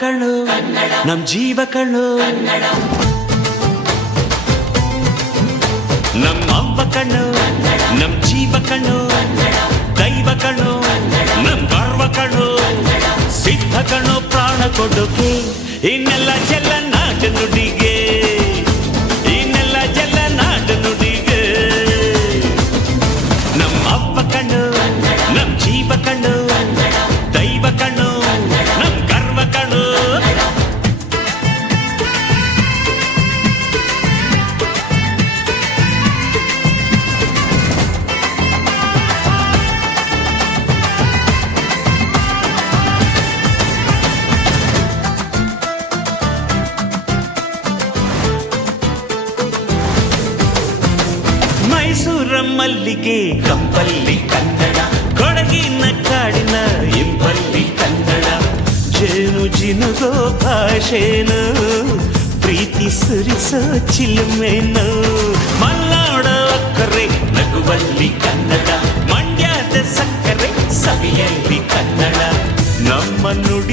ಕಣ್ಣು ನಮ್ ಜೀವ ಕಣ್ಣು ನಮ್ಮ ಅವ್ವ ಕಣ್ಣು ನಮ್ ಜೀವ ಕಣ್ಣು ದೈವ ಕಣ್ಣು ನಮ್ ಗರ್ವ ಕಣ್ಣು ಸಿದ್ಧ ಕಣ್ಣು ಪ್ರಾಣ ಕೊಡುಗೆ ಇನ್ನೆಲ್ಲ ಜಲ ನಾಡು ನುಡಿಗೆ ಇನ್ನೆಲ್ಲ ಜಲ ನಾಡು ನುಡಿಗೆ ನಮ್ಮ ಅವ್ವ ಕಣ್ಣು ನಮ್ ಜೀವ ಕಣ್ಣು ದೈವ ಕಣ್ಣು ನಮ್ ಗರ್ವ ಕಣ್ಣು ಮೈಸೂರ ಮಲ್ಲಿಗೆ ಕಂಪಲ್ಲಿ ಕನ್ನಡ ಕೊಡಗಿನ ಕಾಡಿನ ಇಂಪಲ್ಲಿ ಕನ್ನಡ ಜೇನು ಜಿನುಗೋ ಭಾಷೆನು ಪ್ರೀತಿ ಸುರಿಸೋ ಚಿಲುಮೆನು ಮಲ್ನಾಡ ಅಕ್ಕರೆ ನಗುವಲ್ಲಿ ಕನ್ನಡ ಮಂಡ್ಯದ ಸಕ್ಕರೆ ಸವಿಯಲ್ಲಿ ಕನ್ನಡ ನಮ್ಮ ನುಡಿ